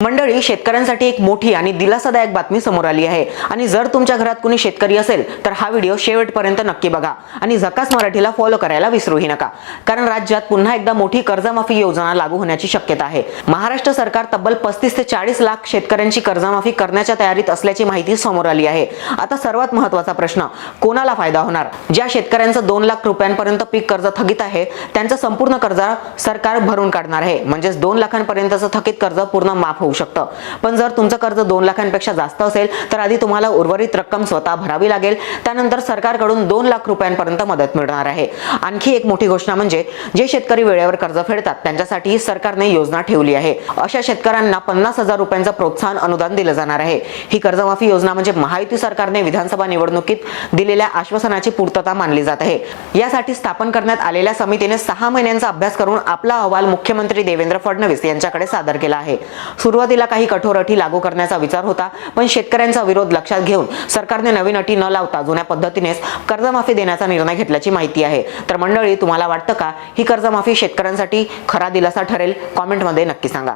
मंडळी, शेतकऱ्यांसाठी एक मोठी आणि दिलासादायक बातमी समोर आली आहे आणि जर तुमच्या घरात कुणी शेतकरी असेल तर हा व्हिडिओ शेवटपर्यंत नक्की बघा आणि झकास मराठीला फॉलो करायला विसरूही नका, कारण राज्यात पुन्हा एकदा मोठी कर्जमाफी योजना लागू होण्याची शक्यता आहे। महाराष्ट्र सरकार तब्बल 35 ते 40 लाख शेतकऱ्यांची कर्जमाफी करण्याच्या तयारीत असल्याची माहिती समोर आली आहे। आता सर्वात महत्त्वाचा प्रश्न, कोणाला फायदा होणार? ज्या शेतकऱ्यांचं 2 लाख रुपयांपर्यंत पीक कर्ज थकीत आहे त्यांचं संपूर्ण कर्ज सरकार भरून काढणार आहे, म्हणजे 2 लाखांपर्यंतचं थकीत कर्ज पूर्ण माफ होऊ शकतं। पण जर तुमचं कर्ज 2 लाखांपेक्षा जास्त असेल तर आधी तुम्हाला उर्वरित रक्कम स्वतः भरावी लागेल, त्यानंतर सरकारकडून 2 लाख रुपयांपर्यंत मदत मिळणार आहे। आणखी एक मोठी घोषणा म्हणजे जे शेतकरी वेळेवर कर्ज फेडतात त्यांच्यासाठी सरकारने योजना ठेवली आहे। अशा शेतकऱ्यांना 50,000 रुपयांचं प्रोत्साहन अनुदान दिलं जाणार आहे। ही कर्जमाफी योजना म्हणजे महायुती सरकारने विधानसभा निवडणुकीत दिलेल्या आश्वासनाची पूर्तता मानली जात आहे। यासाठी स्थापन करण्यात आलेल्या समितीने 6 महिन्यांचा अभ्यास करून आपला अहवाल मुख्यमंत्री देवेंद्र फडणवीस यांच्याकडे सादर केला आहे। सुरुवातीला काही कठोर अटी लागू करण्याचा विचार होता, पण शेतकऱ्यांचा विरोध लक्षात घेऊन सरकारने नवीन अटी न लावता जुन्या पद्धतीनेच कर्जमाफी देण्याचा निर्णय घेतल्याची माहिती आहे। तर मंडळी, तुम्हाला वाटतं का ही कर्जमाफी शेतकऱ्यांसाठी खरा दिलासा ठरेल? कॉमेंटमध्ये नक्की सांगा।